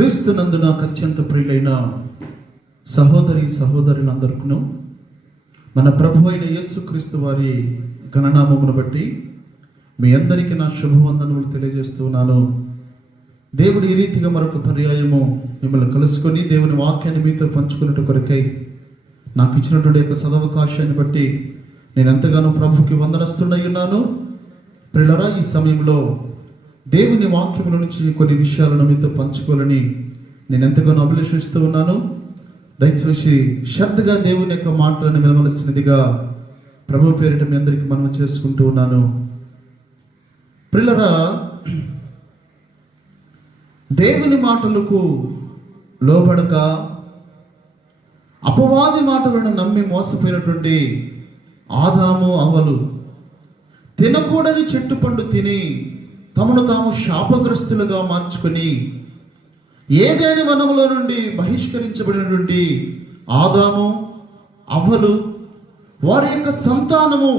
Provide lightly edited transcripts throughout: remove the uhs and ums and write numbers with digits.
క్రీస్తు నందు నాకు అత్యంత ప్రియులైన సహోదరి సహోదరులందరికీ మన ప్రభు అయిన యేసుక్రీస్తు వారి ఘననామమును బట్టి మీ అందరికీ నా శుభవందనములు తెలియజేస్తున్నాను. దేవుడు ఈ రీతిగా మరొక పర్యాయము మిమ్మల్ని కలుసుకొని దేవుని వాక్యాన్ని మీతో పంచుకున్నట్టు కొరకై నాకు ఇచ్చినటువంటి యొక్క సదవకాశాన్ని బట్టి నేను ఎంతగానో ప్రభుకి వందనస్తున్నై ఉన్నాను. ప్రియులారా, ఈ సమయంలో దేవుని వాక్యముల నుంచి కొన్ని విషయాలను మీతో పంచుకోవాలని నేను ఎంతగానో అభిలషిస్తూ ఉన్నాను. దయచేసి శ్రద్ధగా దేవుని యొక్క మాటలను వినవలసినదిగా ప్రభు పేరిట మీ అందరికీ మనం చేసుకుంటూ ఉన్నాను. ప్రియులారా, దేవుని మాటలకు లోబడక అపవాది మాటలను నమ్మి మోసపోయినటువంటి ఆదాము అవ్వలు తినకూడని చెట్టు పండు తిని తమను తాము శాపగ్రస్తులుగా మార్చుకొని ఏదైనా వనములో నుండి బహిష్కరించబడినటువంటి ఆదాము అవ్వలు వారి యొక్క సంతానము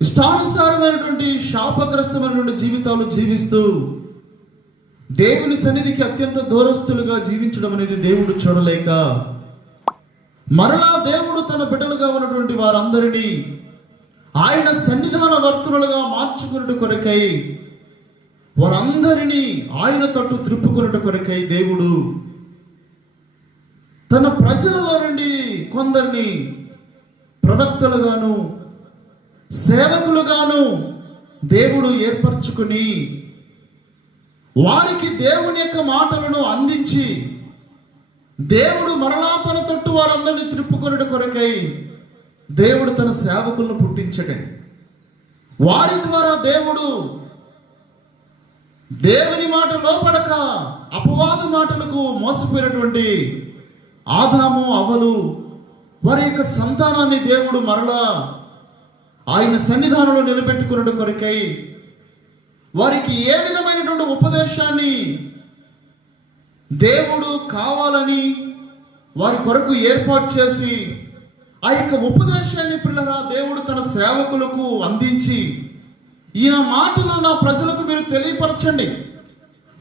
ఇష్టానుసారమైనటువంటి శాపగ్రస్తమైనటువంటి జీవితాలు జీవిస్తూ దేవుని సన్నిధికి అత్యంత దూరస్తులుగా జీవించడం అనేది దేవుడు చూడలేక మరలా దేవుడు తన బిడ్డలుగా ఉన్నటువంటి వారందరినీ ఆయన సన్నిధాన వర్తనులుగా మార్చుకున్నట్టు కొరకై వారందరినీ ఆయన తట్టు త్రిప్పుకున్నట్టు కొరకై దేవుడు తన ప్రజలలో నుండి కొందరిని ప్రవక్తలుగాను సేవకులుగాను దేవుడు ఏర్పరచుకుని వారికి దేవుని యొక్క మాటలను అందించి దేవుడు మరలా తన తట్టు వారందరినీ త్రిప్పుకున్నట్టు కొరకై దేవుడు తన సేవకులను పుట్టించడం, వారి ద్వారా దేవుడు దేవుని మాట లోపడక అపవాదు మాటలకు మోసపోయినటువంటి ఆదాము అవ్వలు వారి యొక్క సంతానాన్ని దేవుడు మరలా ఆయన సన్నిధానంలో నిలబెట్టుకున్నట్టు కొరకై వారికి ఏ విధమైనటువంటి ఉపదేశాన్ని దేవుడు కావాలని వారి కొరకు ఏర్పాటు చేసి ఆ యొక్క ఉపదేశాన్ని పిల్లరా దేవుడు తన సేవకులకు అందించి ఈయన మాటలు నా ప్రజలకు మీరు తెలియపరచండి,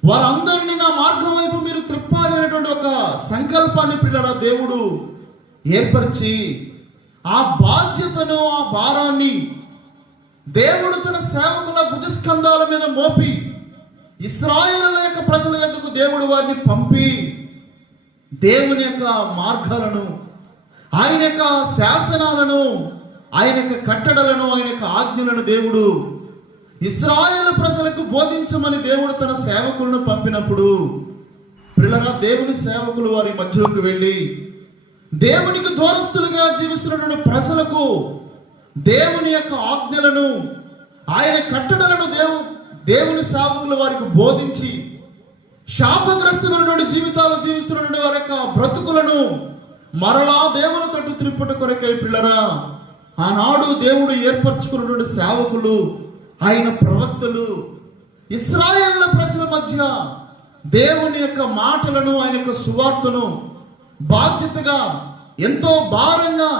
వారందరినీ నా మార్గం వైపు మీరు త్రిప్పాలి అనేటువంటి ఒక సంకల్పాన్ని పిల్లరా దేవుడు ఏర్పరిచి ఆ బాధ్యతను ఆ భారాన్ని దేవుడు తన సేవకుల భుజస్కంధాల మీద మోపి ఇశ్రాయేలు యొక్క ప్రజల యొద్దకు దేవుడు వారిని పంపి దేవుని యొక్క మార్గాలను ఆయన యొక్క శాసనాలను ఆయన యొక్క కట్టడలను ఆయన యొక్క ఆజ్ఞలను దేవుడు ఇశ్రాయేలు ప్రజలకు బోధించమని దేవుడు తన సేవకులను పంపినప్పుడు పిల్లరా దేవుని సేవకులు వారి మధ్యలోకి వెళ్ళి దేవునికి దూరస్తులుగా జీవిస్తున్నటువంటి ప్రజలకు దేవుని యొక్క ఆజ్ఞలను ఆయన కట్టడలను దేవుని సేవకులు వారికి బోధించి శాపగ్రస్తమైనటువంటి జీవితాలు జీవిస్తున్నటువంటి వారి యొక్క బ్రతుకులను మరలా దేవుని తట్టు త్రిప్పుట కొరకై పిల్లరా ఆనాడు దేవుడు ఏర్పరచుకున్నటువంటి సేవకులు ఆయన ప్రవక్తలు ఇశ్రాయేలు ప్రజల మధ్య దేవుని యొక్క మాటలను ఆయన యొక్క సువార్తను బాధ్యతగా ఎంతో భారంగా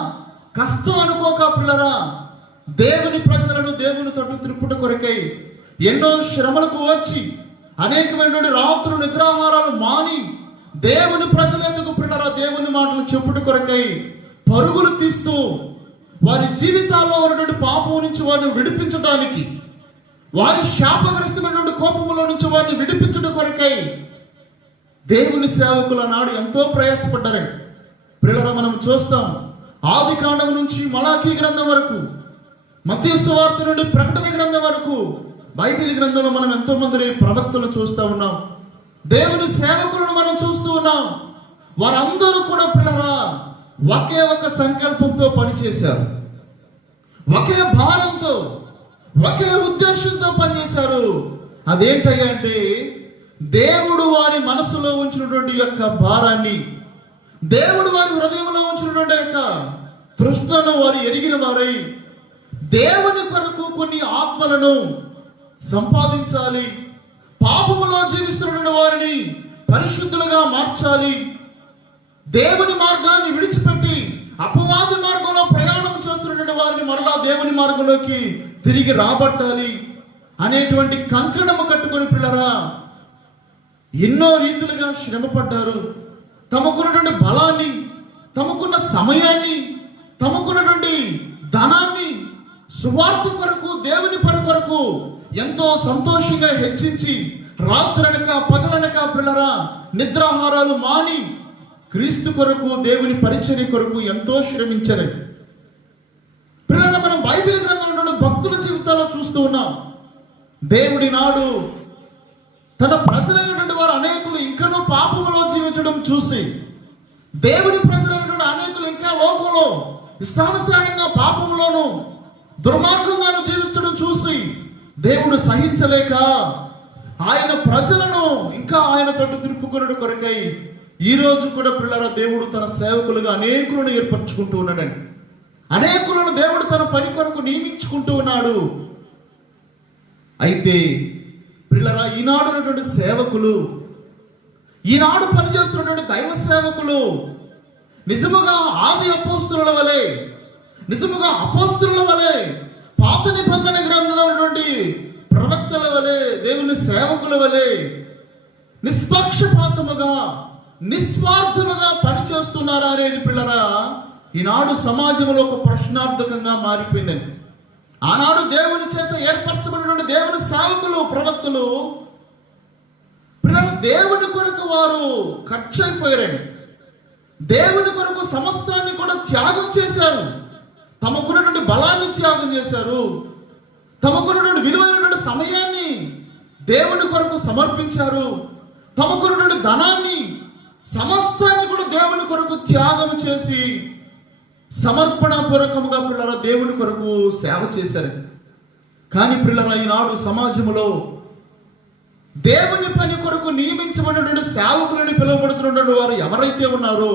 కష్టం అనుకోక పిల్లరా దేవుని ప్రజలను దేవుని తట్టు త్రిప్పుట కొరకై ఎన్నో శ్రమలకు వచ్చి అనేకమైనటువంటి రాత్రులు నిద్రాహారాలు మాని దేవుని ప్రజల ఎందుకు పిల్లరా దేవుని మాటలు చెప్పుట కొరకై పరుగులు తీస్తూ వారి జీవితాల్లో ఉన్నటువంటి పాపం నుంచి వారిని విడిపించడానికి వారి శాపగ్రస్తమైనటువంటి కోపములో నుంచి వారిని విడిపించడం కొరకై దేవుని సేవకుల నాడు ఎంతో ప్రయాసపడ్డారండి. పిల్లరా మనం చూస్తాం ఆది కాండం నుంచి మలాకీ గ్రంథం వరకు మత్తయి సువార్త నుండి ప్రకటన గ్రంథం వరకు బైబిల్ గ్రంథంలో మనం ఎంతో మంది ప్రవక్తలు చూస్తూ ఉన్నాం, దేవుని సేవకులను మనం చూస్తూ ఉన్నాం. వారందరూ కూడా పిల్లరా ఒకే ఒక సంకల్పంతో పనిచేశారు, ఒకే భారంతో ఒకే ఉద్దేశంతో పనిచేశారు. అదేంటయ్యా అంటే దేవుడు వారి మనసులో ఉంచినటువంటి యొక్క భారాన్ని, దేవుడు వారి హృదయంలో ఉంచినటువంటి యొక్క తృష్ణను వారు ఎరిగిన వారై దేవుని కొరకు కొన్ని ఆత్మలను సంపాదించాలి, పాపములో జీవిస్తున్న వారిని పరిశుద్ధులుగా మార్చాలి, దేవుని మార్గాన్ని విడిచిపెట్టి అపవాది మార్గంలో ప్రయాణం చేస్తున్నటువంటి వారిని మరలా దేవుని మార్గంలోకి తిరిగి రాబట్టాలి అనేటువంటి కంకణము కట్టుకొని పిల్లరా ఎన్నో రీతులుగా శ్రమపడ్డారు. తమకున్నటువంటి బలాన్ని, తమకున్న సమయాన్ని, తమకున్నటువంటి ధనాన్ని సువార్త కొరకు, దేవుని పని కొరకు ఎంతో సంతోషంగా హెచ్చించి రాత్రనక పగలనక పిల్లరా నిద్రాహారాలు మాని క్రీస్తు కొరకు, దేవుని పరిచర్య కొరకు ఎంతో శ్రమించారు. పిల్లరా మనం బైబిల్ గ్రంథంలో భక్తుల జీవితాల్లో చూస్తూ ఉన్నాం. దేవుడి నాడు తన ప్రజలైనటువంటి వారు అనేకులు ఇంకనూ పాపములో జీవించడం చూసి, దేవుని ప్రజలైనటువంటి అనేకులు ఇంకా లోకంలో ఇష్టానుసారంగా పాపంలోను దుర్మార్గంగాను జీవిస్తడం చూసి దేవుడు సహించలేక ఆయన ప్రజలను ఇంకా ఆయన తట్టు తిరుపుకొనుడు కొరకై ఈ రోజు కూడా పిల్లల దేవుడు తన సేవకులుగా అనేకులను ఏర్పరచుకుంటూ ఉన్నాడండి. అనేకులను దేవుడు తన పని కొరకు నియమించుకుంటూ ఉన్నాడు. అయితే పిల్లల ఈనాడు ఉన్నటువంటి సేవకులు, ఈనాడు పనిచేస్తున్నటువంటి దైవ సేవకులు నిజముగా ఆది అపోస్తుల వలె, నిజముగా అపోస్తుల వలె, పాత నిబంధన గ్రంథంలో ఉన్నటువంటి ప్రవక్తల వలె, దేవుని సేవకుల వలె నిష్పక్షపాతముగా, నిస్వార్థముగా పనిచేస్తున్నారా అనేది పిల్లరా ఈనాడు సమాజంలో ఒక ప్రశ్నార్థకంగా మారిపోయిందండి. ఆనాడు దేవుని చేత ఏర్పరచబడినటువంటి దేవుని సేవకులు, ప్రవక్తలు పిల్లలు దేవుని కొరకు వారు ఖర్చు అయిపోయారండి. దేవుని కొరకు సమస్తాన్ని కూడా త్యాగం చేశారు. తమకున్నటువంటి బలాన్ని త్యాగం చేశారు. తమకున్నటువంటి విలువైనటువంటి సమయాన్ని దేవుని కొరకు సమర్పించారు. తమకున్నటువంటి ధనాన్ని సమస్తాన్ని కూడా దేవుని కొరకు త్యాగం చేసి సమర్పణ పూర్వకముగా పిల్లల దేవుని కొరకు సేవ చేశారు. కానీ పిల్లల ఈనాడు సమాజంలో దేవుని పని కొరకు నియమించబడినటువంటి సేవకులని పిలువబడుతున్నటువంటి వారు ఎవరైతే ఉన్నారో,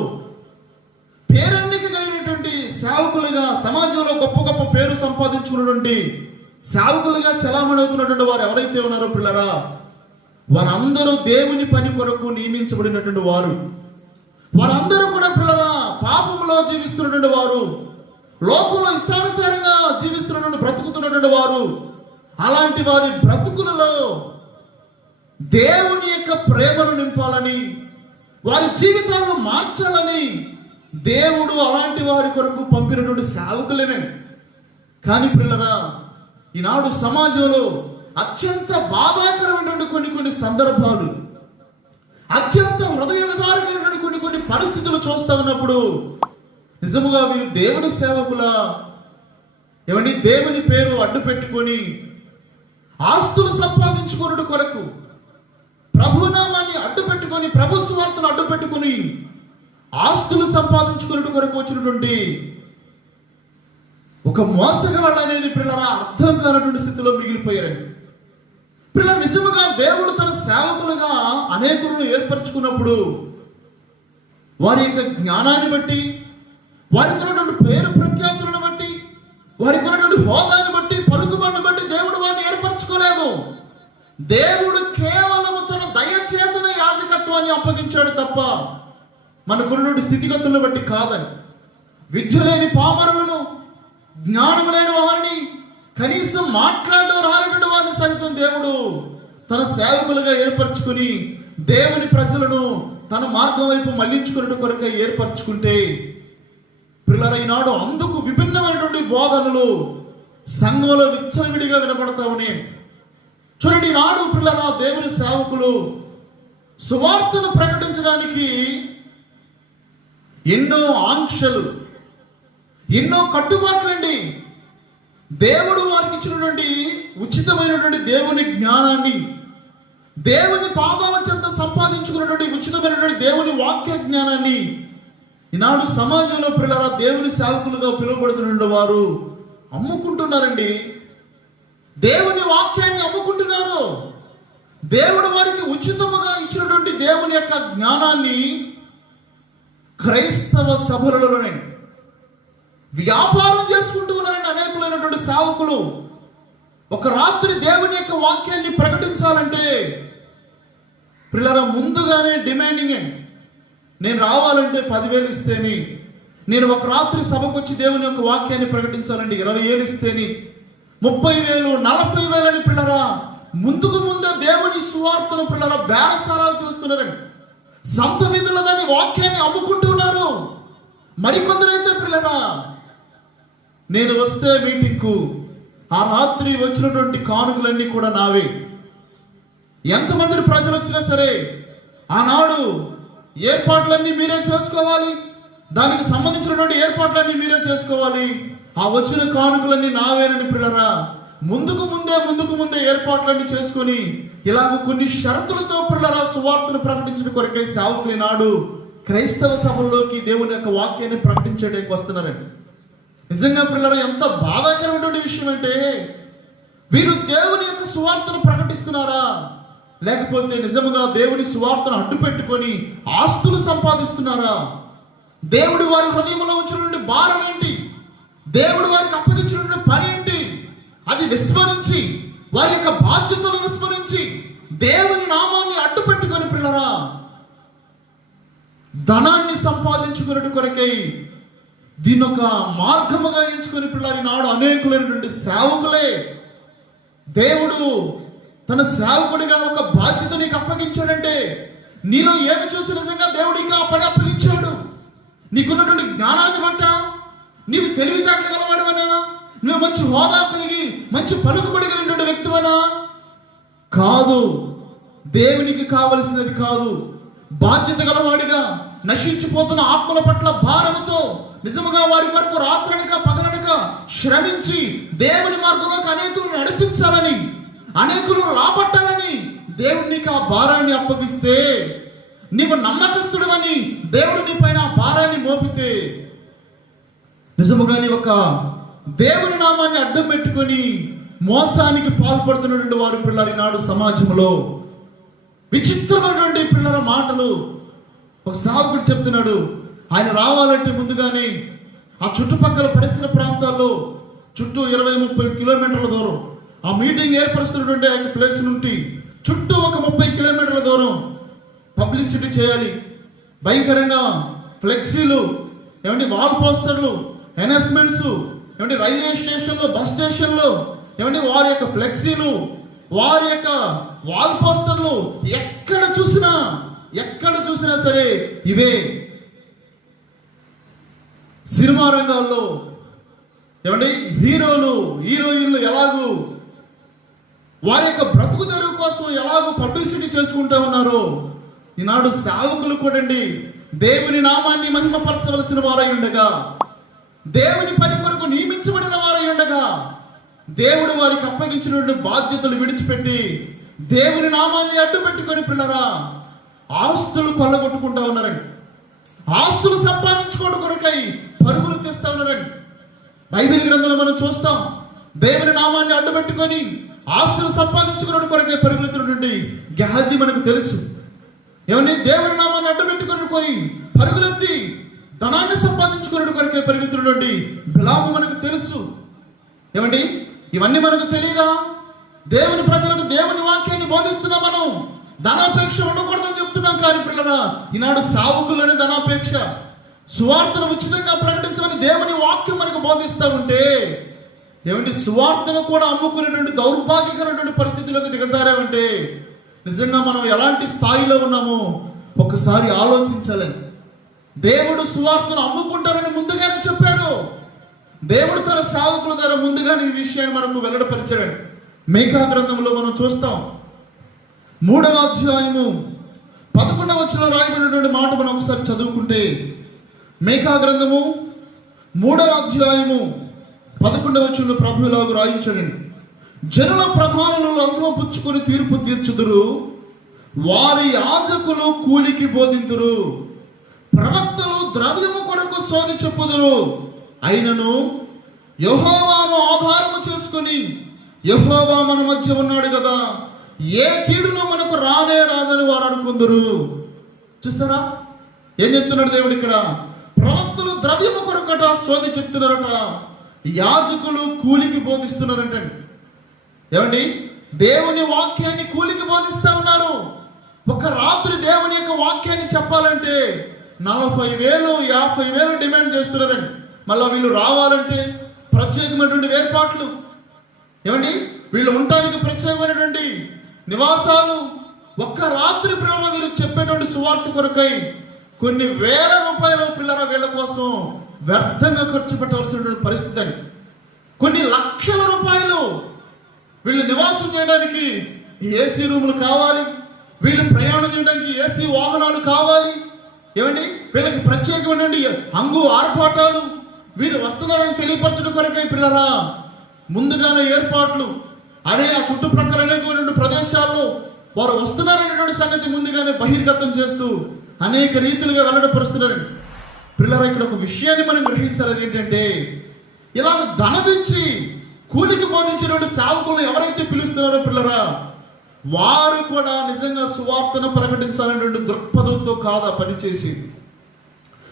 పేరెన్నిక కలిగినటువంటి సేవకులుగా సమాజంలో గొప్ప గొప్ప పేరు సంపాదించుకున్నటువంటి సేవకులుగా చలామణి అవుతున్నటువంటి వారు ఎవరైతే ఉన్నారో పిల్లరా, వారందరూ దేవుని పని కొరకు నియమించబడినటువంటి వారు. వారందరూ కూడా పిల్లరా పాపంలో జీవిస్తున్నటువంటి వారు, లోకంలో ఇష్టానుసారంగా జీవిస్తున్నటువంటి బ్రతుకుతున్నటువంటి వారు. అలాంటి వారి బ్రతుకులలో దేవుని యొక్క ప్రేమను నింపాలని, వారి జీవితాలను మార్చాలని దేవుడు అలాంటి వారి కొరకు పంపినటువంటి సేవకులేనే. కానీ పిల్లరా ఈనాడు సమాజంలో అత్యంత బాధాకరమైనటువంటి కొన్ని సందర్భాలు, అత్యంత హృదయ విదారకమైనటువంటి కొన్ని పరిస్థితులు చూస్తా ఉన్నప్పుడు నిజముగా వీరు దేవుని సేవకుల ఏమండి దేవుని పేరు అడ్డు పెట్టుకొని ఆస్తులు సంపాదించుకున్నట్టు కొరకు, ప్రభునామాన్ని అడ్డు పెట్టుకొని, ప్రభు సువార్తను అడ్డు పెట్టుకొని ఆస్తులు సంపాదించుకున్నట్టు కొరకు వచ్చినటువంటి ఒక మోసగాళ్ళు అనేది పిల్లరా అర్థం కానటువంటి స్థితిలో మిగిలిపోయారండి. పిల్లలు నిజముగా దేవుడు తన సేవకులుగా అనేకులను ఏర్పరచుకున్నప్పుడు వారి యొక్క జ్ఞానాన్ని బట్టి, వారికి ఉన్నటువంటి పేరు ప్రఖ్యాతులను బట్టి, వారికి ఉన్నటువంటి హోదాన్ని బట్టి, పలుకుబడిని బట్టి దేవుడు వారిని ఏర్పరచుకోలేదు. దేవుడు కేవలం తన దయచేతనే యాజకత్వాన్ని అప్పగించాడు తప్ప మనకున్నటువంటి స్థితిగతులను బట్టి కాదని. విద్య లేని పామరులను, జ్ఞానం లేని వారిని, కనీసం మాట్లాడడం రానటువంటి వారిని సైతం దేవుడు తన సేవకులుగా ఏర్పరచుకుని దేవుని ప్రజలను తన మార్గం వైపు మళ్లించుకునే కొరకై ఏర్పరచుకుంటే పిల్లలైనాడు అందుకు విభిన్నమైనటువంటి బోధనలు సంఘంలో విచ్చలవిడిగా వినపడతామని చూడండి. ఈనాడు పిల్లల దేవుని సేవకులు సువార్తను ప్రకటించడానికి ఎన్నో ఆంక్షలు, ఎన్నో కట్టుబాట్లండి. దేవుడు వారికి ఇచ్చినటువంటి ఉచితమైనటువంటి దేవుని జ్ఞానాన్ని, దేవుని పాదాల చెంత సంపాదించుకున్నటువంటి ఉచితమైనటువంటి దేవుని వాక్య జ్ఞానాన్ని ఈనాడు సమాజంలో పిల్లల దేవుని సేవకులుగా పిలువబడుతున్న వారు అమ్ముకుంటున్నారండి. దేవుని వాక్యాన్ని అమ్ముకుంటున్నారు. దేవుడు వారికి ఉచితముగా ఇచ్చినటువంటి దేవుని యొక్క జ్ఞానాన్ని క్రైస్తవ సభలలోనే వ్యాపారం చేసుకుంటూ ఉన్నారండి అనేకులైనటువంటి సేవకులు. ఒక రాత్రి దేవుని యొక్క వాక్యాన్ని ప్రకటించాలంటే పిల్లల ముందుగానే డిమాండింగ్ అండి. నేను రావాలంటే 10,000 ఇస్తేని, నేను ఒక రాత్రి సభకు వచ్చి దేవుని యొక్క వాక్యాన్ని ప్రకటించాలంటే 20,000 ఇస్తేని, 30,000, 40,000 అని పిల్లరా ముందుకు ముందే దేవుని సువార్తను పిల్లల బేరసారాలు చేస్తున్నారండి. సంత వీధుల దాని వాక్యాన్ని అమ్ముకుంటున్నారు. మరికొందరైతే పిల్లరా, నేను వస్తే మీటింగ్కు ఆ రాత్రి వచ్చినటువంటి కానుకలన్నీ కూడా నావే. ఎంతమంది ప్రజలు వచ్చినా సరే ఆనాడు ఏర్పాట్లన్నీ మీరే చేసుకోవాలి, దానికి సంబంధించినటువంటి ఏర్పాట్లన్నీ మీరే చేసుకోవాలి, ఆ వచ్చిన కానుకలన్నీ నావేనని పిల్లరా ముందుకు ముందే ఏర్పాట్లన్నీ చేసుకొని ఇలాగ కొన్ని షరతులతో పిల్లరా సువార్తను ప్రకటించిన కొరకై సేవకులు నాడు క్రైస్తవ సభల్లోకి దేవుని యొక్క వాక్యాన్ని ప్రకటించడానికి వస్తున్నారండి. నిజంగా పిల్లరా ఎంత బాధాకరమైనటువంటి విషయం అంటే, వీరు దేవుని యొక్క సువార్తను ప్రకటిస్తున్నారా, లేకపోతే నిజముగా దేవుని సువార్తను అడ్డు పెట్టుకొని ఆస్తులు సంపాదిస్తున్నారా? దేవుడు వారి హృదయంలో ఉంచినటువంటి భారం ఏంటి, దేవుడు వారికి అప్పగించినటువంటి పని ఏంటి, అది విస్మరించి వారి యొక్క బాధ్యతలు విస్మరించి దేవుని నామాన్ని అడ్డు పెట్టుకొని పిల్లరా ధనాన్ని సంపాదించుకునే కొరకై దీని ఒక మార్గముగా ఎంచుకొని పిల్లలు నాడు అనేకులైనటువంటి సేవకులే దేవుడు తన సేవకుడిగా ఒక బాధ్యత నీకు అప్పగించాడంటే నీలో ఏమి చూసి నిజంగా దేవుడికి ఆ పని అప్పగించాడు. నీకున్నటువంటి జ్ఞానాన్ని బట్ట, నీవు తెలివితేటలు గలవాడవనా, నువ్వు మంచి హోదా కలిగి మంచి పలుకుబడి కలిగినటువంటి వ్యక్తివనా? కాదు. దేవునికి కావలసినది కాదు. బాధ్యత గలవాడిగా నశించిపోతున్న ఆత్మల పట్ల భారముతో నిజముగా వారి వరకు రాత్రనక పగలనక శ్రమించి దేవుని మార్గంలోకి అనేకులను నడిపించాలని, అనేకులను రాబట్టాలని దేవుడు నీకు ఆ భారాన్ని అప్పగిస్తే, నీవు నమ్మకస్తుడు అని దేవుడు నీ పైన ఆ భారాన్ని మోపితే, నిజముగా నీ ఒక దేవుని నామాన్ని అడ్డం పెట్టుకొని మోసానికి పాల్పడుతున్నటువంటి వారు పిల్లలు నాడు సమాజంలో విచిత్రమైనటువంటి పిల్లల మాటలు. ఒక సేవకుడు చెప్తున్నాడు, ఆయన రావాలంటే ముందుగానే ఆ చుట్టుపక్కల పరిసర ప్రాంతాల్లో చుట్టూ 20-30 కిలోమీటర్ల దూరం ఆ మీటింగ్ ఏర్పరుస్తున్నటువంటి ఆయన ప్లేస్ నుండి చుట్టూ ఒక 30 కిలోమీటర్ల దూరం పబ్లిసిటీ చేయాలి. భయంకరంగా ఫ్లెక్సీలు, ఏమంటే వాల్ పోస్టర్లు, అనౌన్స్మెంట్స్, ఏమంటే రైల్వే స్టేషన్లో, బస్ స్టేషన్లో, ఏమంటే వారి యొక్క ఫ్లెక్సీలు, వారి యొక్క వాల్ పోస్టర్లు ఎక్కడ చూసినా సరే ఇవే. సినిమా రంగాల్లో ఏమంటే హీరోలు హీరోయిన్లు ఎలాగూ వారి యొక్క బ్రతుకు తెరువు కోసం ఎలాగూ పబ్లిసిటీ చేసుకుంటూ ఉన్నారో, ఈనాడు సేవకులు కూడా దేవుని నామాన్ని మహిమపరచవలసిన వారై ఉండగా, దేవుని పని కొరకు నియమించబడిన వారై ఉండగా, దేవుడు వారికి అప్పగించినటువంటి బాధ్యతలు విడిచిపెట్టి దేవుని నామాన్ని అడ్డు పెట్టుకొని పిల్లరా ఆస్తులు కొల్లగొట్టుకుంటా ఉన్నారండి. ఆస్తులు సంపాదించుకోవడం కొరకై పరుగులు తీస్తా ఉన్నారండి. బైబిల్ గ్రంథంలో మనం చూస్తాం, దేవుని నామాన్ని అడ్డు పెట్టుకొని ఆస్తులు సంపాదించుకున్న కొరకై పరుగులెత్తున్నటువంటి గెహాజీ మనకు తెలుసు. ఏమని దేవుని నామాన్ని అడ్డు పెట్టుకొని పరుగులెత్తి ధనాన్ని సంపాదించుకున్న కొరకై పరుగుతున్నటువంటి బిలాము మనకు తెలుసు. ఏమండి ఇవన్నీ మనకు తెలియదా? దేవుని ప్రజలకు దేవుని వాక్యాన్ని బోధిస్తున్నాం, మనం ధనాపేక్ష ఉండకూడదని చెప్తున్నాం. కానీ పిల్లరా ఈనాడు సావుకులని ధనాపేక్ష, సువార్తను ఉచితంగా ప్రకటించమని దేవుని వాక్యం మనకు బోధిస్తూ ఉంటే, ఏమంటే సువార్తను కూడా అమ్ముకునేటువంటి దౌర్భాగ్యకరమైనటువంటి పరిస్థితుల్లోకి దిగజారామంటే నిజంగా మనం ఎలాంటి స్థాయిలో ఉన్నామో ఒకసారి ఆలోచించాలని. దేవుడు సువార్తను అమ్ముకుంటారని ముందుగానే చెప్పాడు. దేవుడు తన సేవకుల ద్వారా ముందుగానే ఈ విషయాన్ని మనకు వెల్లడిపరిచాడు. మీకా గ్రంథంలో మనం చూస్తాం, 3వ అధ్యాయము 11వ వచనంలో రాయబడినటువంటి మాట మనం ఒకసారి చదువుకుంటే, మీకా గ్రంథము 3వ అధ్యాయము 11వ వచనంలో ప్రభువు ఇలాగ రాయించాడండి. జనుల ప్రధానులు లంచము పుచ్చుకొని తీర్పు తీర్చుదురు, వారి యాజకులు కూలికి బోధింతురు, ప్రవక్తలు ద్రవ్యము కొరకు సోది చెప్పుదురు. అయినను యెహోవాను ఆధారము చేసుకొని, యెహోవా మన మధ్య ఉన్నాడు కదా, ఏ కీడును మనకు రానే రాదని వారు అనుకుందరు. చూస్తారా ఏం చెప్తున్నాడు దేవుడు ఇక్కడ? ప్రవక్తలు ద్రవ్యము కొరకట సోది చెప్తున్నారట, యాజకులు కూలికి బోధిస్తున్నారంట. ఏమండి దేవుని వాక్యాన్ని కూలికి బోధిస్తా ఉన్నారు. ఒక రాత్రి దేవుని యొక్క వాక్యాన్ని చెప్పాలంటే 40,000 50,000 డిమాండ్ చేస్తున్నారండి. మళ్ళీ వీళ్ళు రావాలంటే ప్రత్యేకమైనటువంటి ఏర్పాట్లు. ఏమండి వీళ్ళు ఉండటానికి ప్రత్యేకమైనటువంటి నివాసాలు, ఒక్క రాత్రి పిల్లల వీరు చెప్పేటువంటి సువార్త కొరకై కొన్ని వేల రూపాయల పిల్లల వీళ్ళ కోసం వ్యర్థంగా ఖర్చు పెట్టవలసినటువంటి పరిస్థితి అని. కొన్ని లక్షల రూపాయలు వీళ్ళు నివాసం చేయడానికి ఏసీ రూములు కావాలి, వీళ్ళు ప్రయాణం చేయడానికి ఏసీ వాహనాలు కావాలి. ఏమండి, వీళ్ళకి ప్రత్యేకమైనటువంటి హంగు ఆర్భాటాలు, వీరు వస్తున్నారని తెలియపరచడం కొరకై పిల్లరా ముందుగానే ఏర్పాట్లు, అదే ఆ చుట్టుప్రక్కల అనేక ప్రదేశాల్లో వారు వస్తున్నారనేటువంటి సంగతి ముందుగానే బహిర్గతం చేస్తూ అనేక రీతిలుగా వెల్లడిపరుస్తున్నారు. పిల్లరా, ఇక్కడ ఒక విషయాన్ని మనం గ్రహించాలి. ఏంటంటే, ఇలా ధనమిచ్చి కూలికి బోధించినటువంటి సేవకులను ఎవరైతే పిలుస్తున్నారో పిల్లరా, వారు కూడా నిజంగా సువార్తను ప్రకటించాలనేటువంటి దృక్పథంతో కాదా పనిచేసి,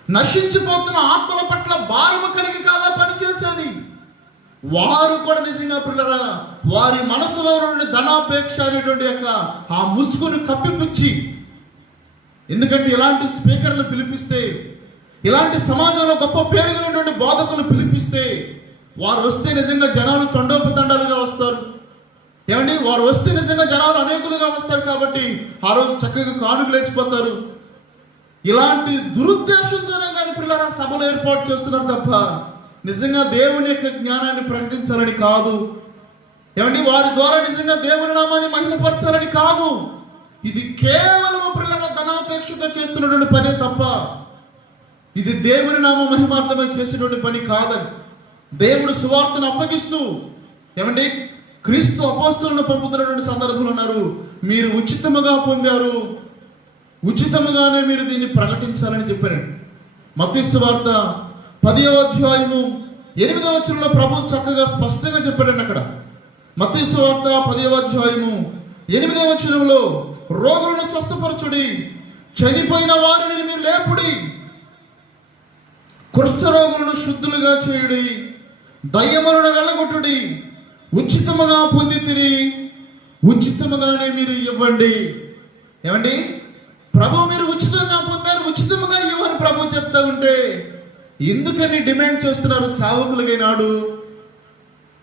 నశించిపోతున్న ఆత్మల పట్ల భారము కలిగి కాదా పనిచేసేది. వారు కూడా నిజంగా పిల్లరా వారి మనసులో నుండి ధనాపేక్ష అనేటువంటి యొక్క ఆ ముసుగును కప్పిపుచ్చి, ఎందుకంటే ఇలాంటి స్పీకర్లు పిలిపిస్తే, ఇలాంటి సమాజంలో గొప్ప పేరుగలటువంటి బోధకులు పిలిపిస్తే, వారు వస్తే నిజంగా జనాలు తండోపతండాలుగా వస్తారు. ఏమండి, వారు వస్తే నిజంగా జనాలు అనేకులుగా వస్తారు. కాబట్టి ఆ రోజు చక్కగా కానుకలు వేసిపోతారు. ఇలాంటి దురుద్దేశంతోనే కానీ పిల్లరా సభలు ఏర్పాటు చేస్తున్నారు తప్ప నిజంగా దేవుని యొక్క జ్ఞానాన్ని ప్రకటించాలని కాదు. ఏమండి, వారి ద్వారా నిజంగా దేవుని నామాన్ని మహిమపరచాలని కాదు. ఇది కేవలం పిల్లల ధనాపేక్షతో చేస్తున్నటువంటి పనే తప్ప ఇది దేవుని నామ మహిమార్థమై చేసినటువంటి పని కాదని దేవుడు సువార్తను అప్పగిస్తూ, ఏమండి, క్రీస్తు అపోస్తలులను పంపుతున్నటువంటి సందర్భంలో ఉన్నారు. మీరు ఉచితముగా పొందారు, ఉచితముగానే మీరు దీన్ని ప్రకటించాలని చెప్పారు. మత్తయి సువార్త 10వ అధ్యాయము 8వ వచనంలో ప్రభు చక్కగా స్పష్టంగా చెప్పాడండి. అక్కడ మత్తయి సువార్త 10వ అధ్యాయము 8వ వచనంలో, రోగులను స్వస్థపరచుడి, చనిపోయిన వారిని మీరు లేపుడి, కుష్ఠరోగులను శుద్ధులుగా చేయుడి, దయ్యములను వెళ్ళగొట్టుడి, ఉచితముగా పొందితిరి, ఉచితముగానే మీరు ఇవ్వండి. ఏమండి, ప్రభు మీరు ఉచితంగా పొందారు, ఉచితముగా ఇవ్వని ప్రభు చెప్తా ఉంటే ఎందుకని డిమాండ్ చేస్తున్నారు? సేవకులుగా నాడు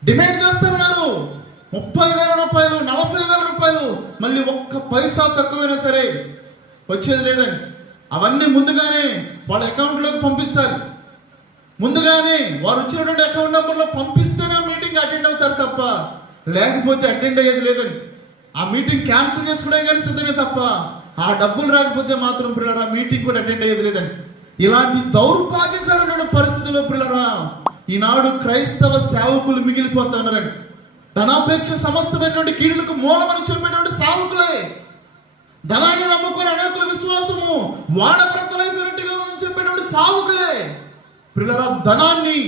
డిమాండ్ చేస్తూ ఉన్నారు 30,000 రూపాయలు, 40,000 రూపాయలు, మళ్ళీ ఒక్క పైసా తక్కువైనా సరే వచ్చేది లేదని. అవన్నీ ముందుగానే వాళ్ళ అకౌంట్లోకి పంపించాలి. ముందుగానే వారు వచ్చినటువంటి అకౌంట్ నెంబర్లో పంపిస్తేనే మీటింగ్ అటెండ్ అవుతారు తప్ప లేకపోతే అటెండ్ అయ్యేది లేదని. ఆ మీటింగ్ క్యాన్సిల్ చేసుకోవడం కానీ సిద్ధమే తప్ప ఆ డబ్బులు రాకపోతే మాత్రం పిల్లరా మీటింగ్ కూడా అటెండ్ అయ్యేది లేదని. ఇలాంటి దౌర్భాగ్యకరమైన పరిస్థితుల్లో పిల్లరా ఈనాడు క్రైస్తవ సేవకులు మిగిలిపోతున్నారని. ధనాపేక్ష సమస్తమైనటువంటి కీడులకు మూలమని చెప్పేటువంటి సేవకులే, ధనాన్ని నమ్ముకుని అనేకుల విశ్వాసము వాడబ్రద్దలైపోయినట్టుగా ఉందని చెప్పేటువంటి సేవకులే పిల్లరా ధనాన్ని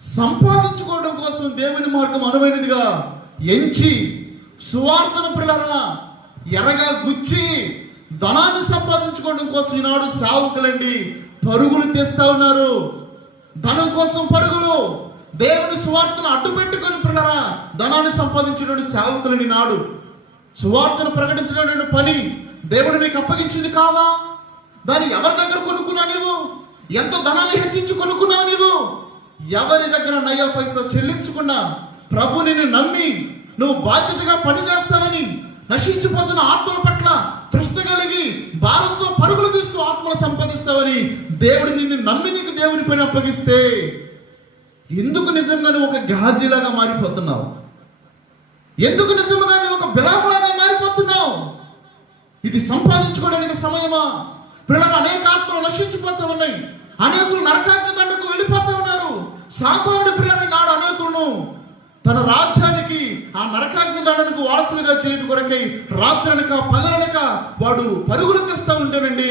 సంపాదించుకోవడం కోసం దేవుని మార్గం అనువైనదిగా ఎంచి సువార్తను పిల్లరా ఎరగా గుచ్చి ధనాన్ని సంపాదించుకోవడం కోసం ఈనాడు సేవకులండి పరుగులు తీస్తా ఉన్నారు. ధనం కోసం పరుగులు, దేవుని సువార్తను అడ్డు పెట్టుకొని పిల్లరా ధనాన్ని సంపాదించినటువంటి సేవకులని నాడు సువార్తను ప్రకటించినటువంటి పని దేవుడు నీకు అప్పగించింది కాదా? దాన్ని ఎవరి దగ్గర కొనుక్కున్నా నీవు? ఎంత ధనాన్ని హెచ్చించి కొనుక్కున్నావు నీవు? ఎవరి దగ్గర నయ్యా పైసా చెల్లించకుండా ప్రభు నిన్ను నమ్మి నువ్వు బాధ్యతగా పని చేస్తావని నశించిపోతున్న ఆత్మల పట్ల తృష్ణ కలిగి భారంతో పరుగులు తీస్తూ ఆత్మలు సంపాదిస్తావని దేవుడు నిన్ను నమ్మి నీకు దేవుని పని అప్పగిస్తే ఎందుకు నిజంగా నువ్వు ఒక గాజీలాగా మారిపోతున్నావు? ఎందుకు నిజంగా నువ్వు ఒక బిలాములాగా మారిపోతున్నావు? ఇది సంపాదించుకోవడానికి సమయమా? పిల్లలు అనేక ఆత్మలు నశించిపోతూ ఉన్నాయి, అనేకులు నరకాగ్ని దండకు వెళ్ళిపోతూ ఉన్నారు. సాతానుడు పిల్లలు నాడు అనేకులను తన రాజ్యానికి ఆ నరకాగ్ని దండకు వారసులుగా చేయడం కొరకై రాత్రనక పగలనక వాడు పరుగులు తెస్తూ ఉంటానండి.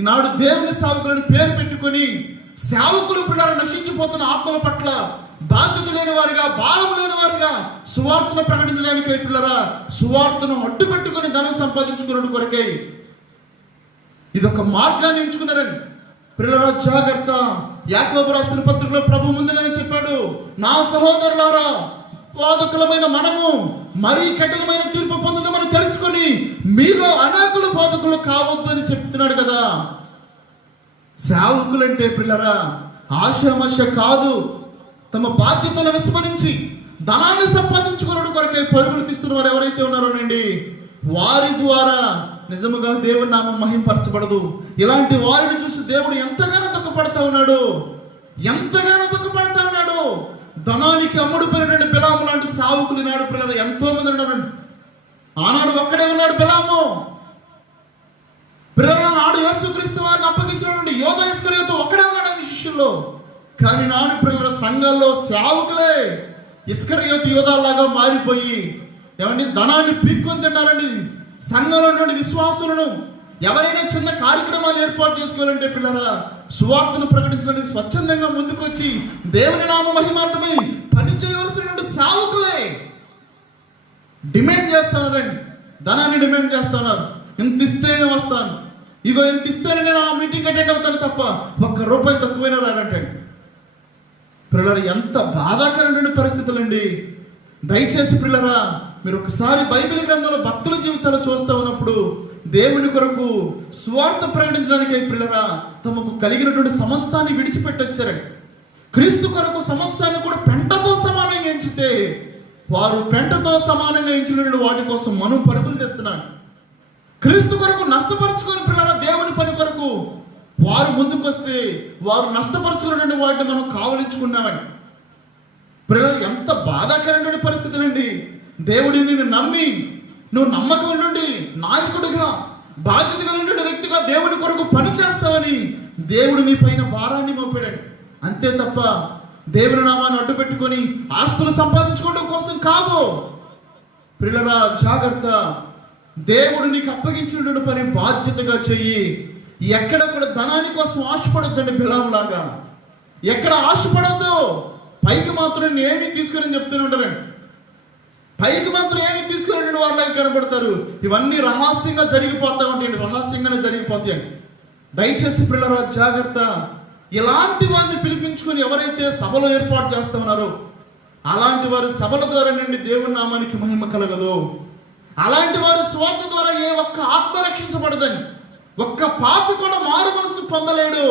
ఈనాడు దేవుని సేవకులను పేరు పెట్టుకొని సేవకులు పిల్లలు నశించిపోతున్న ఆత్మల పట్ల బాధ్యత లేని వారిగా, భారం లేని వారిగా సువార్తను ప్రకటించడానికి పిల్లరా సువార్తను అడ్డు పెట్టుకుని ధనం సంపాదించుకున్న కొరకై ఇదొక మార్గాన్ని ఎంచుకున్నారని పిల్లరా జాగ్రత్త. యాకోబు రాసిన పత్రికలో ప్రభు ముందుగానే చెప్పాడు, నా సహోదరులారా బోధకులమైన మనము మరీ కఠినమైన తీర్పు పొందుదామని తెలుసుకొని మీలో అనేకులు బోధకులు కావద్దు అని చెప్తున్నాడు కదా. సేవకులంటే పిల్లరా ఆశామశ కాదు, తమ బాధ్యతలు విస్మరించి ధనాన్ని సంపాదించుకున్న కొరకై పరుగులు తీస్తున్న వారు ఎవరైతే ఉన్నారోనండి, వారి ద్వారా నిజముగా దేవుని నామం మహింపరచబడదు. ఇలాంటి వారిని చూసి దేవుడు ఎంతగానో దుఃఖపడతా ఉన్నాడు, ఎంతగానో దుఃఖపడతా ఉన్నాడు. ధనానికి అమ్ముడుపోయినటువంటి బిలాము లాంటి సావుకులు నాడు పిల్లలు ఎంతో మంది ఉన్నారండి. ఆనాడు ఒక్కడే ఉన్నాడు బిలాము. పిల్లల నాడు యేసుక్రీస్తు వారిని అప్పగించినటువంటి యోధ ఇస్కరియోతు ఒక్కడే ఉన్నాడు ఆయన శిష్యుల్లో. కానీ నాడు పిల్లల సంఘాల్లో సేవకులే ఇస్కరియోతు యోధాలాగా మారిపోయి ఏమండి ధనాన్ని పీక్కొని తిన్నారండి. సంఘంలో ఉన్నటువంటి విశ్వాసులను ఎవరైనా చిన్న కార్యక్రమాలు ఏర్పాటు చేసుకోవాలంటే పిల్లరా, సువార్తను ప్రకటించడానికి స్వచ్ఛందంగా ముందుకొచ్చి దేవుని నామ మహిమార్థమై పని చేయవలసినటువంటి సేవకులే డిమాండ్ చేస్తున్నారండి. ధనాన్ని డిమాండ్ చేస్తున్నారు. ఇంత ఇస్తేనే వస్తాను, ఇగో ఇంత ఇస్తేనే నేను ఆ మీటింగ్ అటెండ్ అవుతాను తప్ప ₹1 తక్కువైనా రానంటే. పిల్లలు ఎంత బాధాకరమైన పరిస్థితులండి. దయచేసి పిల్లరా, మీరు ఒకసారి బైబిల్ గ్రంథంలో భక్తుల జీవితాలు చూస్తూ ఉన్నప్పుడు దేవుని కొరకు స్వార్థ ప్రకటించడానికి పిల్లరా తమకు కలిగినటువంటి సమస్తాన్ని విడిచిపెట్టొచ్చారండి. క్రీస్తు కొరకు సమస్తాన్ని కూడా పెంటతో సమానంగా ఎంచితే వారు పెంటతో సమానంగా ఎంచినటువంటి వాటి కోసం మనం పరుగులు తెస్తున్నాడు. క్రీస్తు కొరకు నష్టపరుచుకొని పిల్లరా దేవుని పని కొరకు వారు ముందుకొస్తే వారు నష్టపరుచుకున్నటువంటి వాటిని మనం కావలించుకున్నామండి. పిల్లలు ఎంత బాధాకరమైన పరిస్థితులండి. దేవుడిని నిన్ను నమ్మి నువ్వు నమ్మకం నుండి నాయకుడిగా బాధ్యత కలిగిన వ్యక్తిగా దేవుడి కొరకు పని చేస్తావని దేవుడు నీ పైన భారాన్ని మోపాడు. అంతే తప్ప దేవుని నామాన్ని అడ్డు పెట్టుకొని ఆస్తులు సంపాదించుకోవడం కోసం కాదు. పిల్లరా జాగ్రత్త. దేవుడు నీకు అప్పగించిన పని బాధ్యతగా చెయ్యి. ఎక్కడ కూడా ధనాని కోసం ఆశపడొద్దండి. బిలాములాగా ఎక్కడ ఆశపడద్దు. పైకి మాత్రం ఏమీ తీసుకుని చెప్తూనే ఉంటారండి. పైకి మాత్రం ఏమి తీసుకుని వాళ్ళకి కనబడతారు. ఇవన్నీ రహస్యంగా జరిగిపోతా ఉంటాయండి, రహస్యంగానే జరిగిపోతాయండి. దయచేసి పిల్లరా జాగ్రత్త. ఇలాంటి వారిని పిలిపించుకొని ఎవరైతే సభలో ఏర్పాటు చేస్తా ఉన్నారో అలాంటి వారు సభల ద్వారా నుండి దేవుని నామానికి మహిమ కలగదు. అలాంటి వారు స్వార్థ ద్వారా ఏ ఒక్క ఆత్మ రక్షించబడదని, ఒక్క పాపి కూడా మారు మనసు పొందలేడు.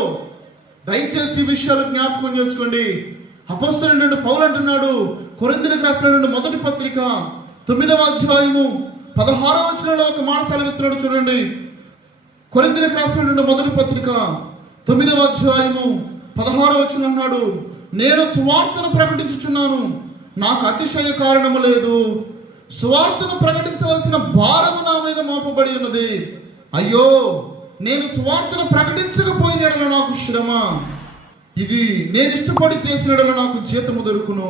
దయచేసి ఈ విషయాలు జ్ఞాపకం చేసుకోండి. అపోస్తలుడైన పౌలు అంటున్నాడు, కొరింథీయులకు రాసిన మొదటి పత్రిక 9వ అధ్యాయము 16వ వచనంలో ఒక మాట సెలవిస్తున్నాడు చూడండి. కొరింథీయులకు రాసిన మొదటి పత్రిక 9వ అధ్యాయము 16వ వచనం అన్నాడు, నేను సువార్తను ప్రకటించుచున్నాను, నాకు అతిశయ కారణము లేదు. సువార్తను ప్రకటించవలసిన భారము నా మీద మోపబడి ఉన్నది. అయ్యో, నేను సువార్తను ప్రకటించకపోయిన నాకు శ్రమ. ఇది నేను ఇష్టపడి చేసిన నాకు జీతము దొరుకును.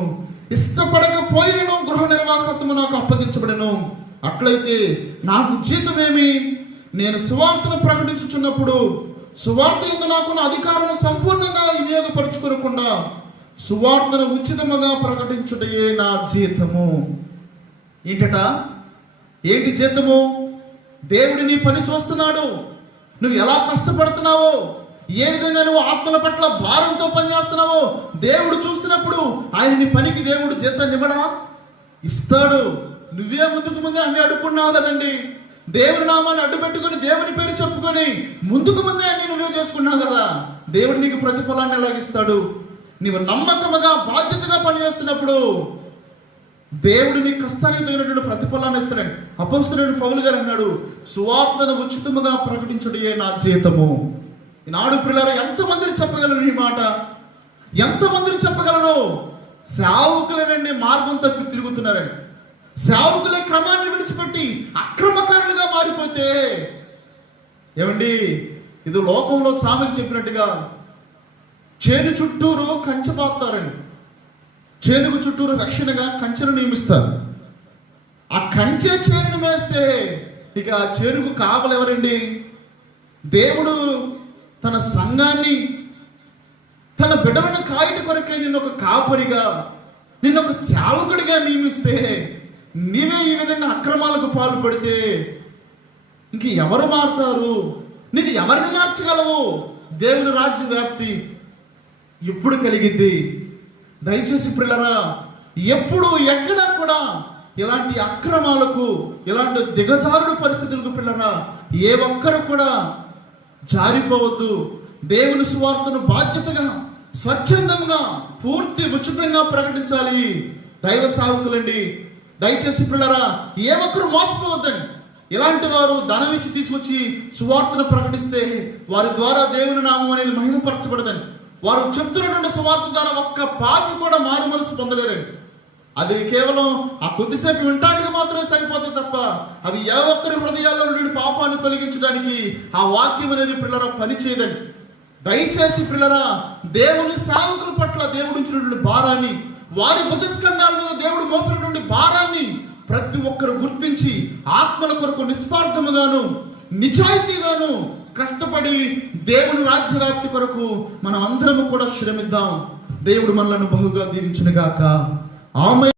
ఇష్టపడకపోయినను గృహ నిర్వాహకత్వము నాకు అప్పగించబడను. అట్లయితే నాకు జీతమేమి? నేను సువార్తను ప్రకటించుచున్నప్పుడు సువార్త యందు నాకున్న అధికారము సంపూర్ణంగా వినియోగపరచుకోకుండా సువార్తను ఉచితముగా ప్రకటించుటయే నా జీతము. ఏంటట? ఏంటి జీతము? దేవుడు నీ పని చూస్తున్నాడు. నువ్వు ఎలా కష్టపడుతున్నావో, ఏ విధంగా నువ్వు ఆత్మల పట్ల భారంతో పనిచేస్తున్నావో దేవుడు చూస్తున్నప్పుడు ఆయన నీ పనికి దేవుడు జీతాన్ని ఇవ్వడా? ఇస్తాడు. నువ్వే ముందే అన్ని అడుక్కున్నావు కదండి. దేవుని నామాన్ని అడ్డు పెట్టుకుని దేవుని పేరు చెప్పుకొని ముందుకు ముందే అన్ని నువ్వే చేసుకున్నావు కదా. దేవుడు నీకు ప్రతిఫలాన్ని ఎలాగిస్తాడు? నీవు నమ్మకముగా బాధ్యతగా పనిచేస్తున్నప్పుడు దేవుడు నీ కష్టానికి తగినటువంటి ప్రతిఫలాన్ని ఇస్తాడు. అపోస్తలుడైన పౌలు గారు అన్నాడు, సువార్తను ఉచితముగా ప్రకటించుటయే నా జీతము. ఈనాడు పిల్లలు ఎంతమందిని చెప్పగలరు ఈ మాట? ఎంతమందిని చెప్పగలరు? సేవకులేనండి మార్గం తప్పి తిరుగుతున్నారండి. సేవకులే క్రమాన్ని విడిచిపెట్టి అక్రమకారులుగా మారిపోతే ఏమండి, ఇది లోకంలో సామెత చెప్పినట్టుగా చేను చుట్టూరు కంచె పాతారండి. చేనుకు చుట్టూరు రక్షణగా కంచెను నియమిస్తారు. ఆ కంచె చేనును వేస్తే ఇక ఆ చేనుకు కావలు ఎవరండి? దేవుడు తన సంఘాన్ని, తన బిడ్డలను కాయట కొరకే నిన్ను ఒక కాపరిగా, నిన్ను ఒక సేవకుడిగా నియమిస్తే నీవే ఈ విధంగా అక్రమాలకు పాల్పడితే ఇంక ఎవరు మారుతారు? నీకు ఎవరిని మార్చగలవు? దేవుని రాజ్య వ్యాప్తి ఎప్పుడు కలిగింది? దయచేసి పిల్లరా, ఎప్పుడు ఎక్కడా కూడా ఇలాంటి అక్రమాలకు, ఇలాంటి దిగజారుడు పరిస్థితులకు పిల్లరా ఏ ఒక్కరు కూడా జారిపోవద్దు. దేవుని సువార్తను బాధ్యతగా, స్వచ్ఛందంగా, పూర్తి ఉచితంగా ప్రకటించాలి. దైవ సేవకులండి, దయచేసి పిల్లరా ఏ ఒక్కరు మోసపోవద్దండి. ఇలాంటి వారు ధనం ఇచ్చి తీసుకొచ్చి సువార్తను ప్రకటిస్తే వారి ద్వారా దేవుని నామం అనేది మహిమపరచబడదండి. వారు చెప్తున్నటువంటి సువార్త ద్వారా ఒక్క పాపి కూడా మారు మనసు పొందలేరండి. అది కేవలం ఆ కొద్దిసేపు వినటానికి మాత్రమే సరిపోతుంది తప్ప అవి ఏ ఒక్కరి హృదయాల్లో నుండి పాపాన్ని తొలగించడానికి ఆ వాక్యం అనేది పిల్లరా పనిచేయదండి. దయచేసి పిల్లరా దేవుని సేవకుల పట్ల దేవుడు ఇచ్చినటువంటి భారాన్ని, వారి భుజస్కంధాల మీద దేవుడు మోపినటువంటి భారాన్ని ప్రతి ఒక్కరు గుర్తించి ఆత్మల కొరకు నిస్వార్థముగాను నిజాయితీగాను కష్టపడి దేవుని రాజ్య వ్యాప్తి కొరకు మనం అందరము కూడా శ్రమిద్దాం. దేవుడు మనలను బహుగా దీవించును గాక. ఆమె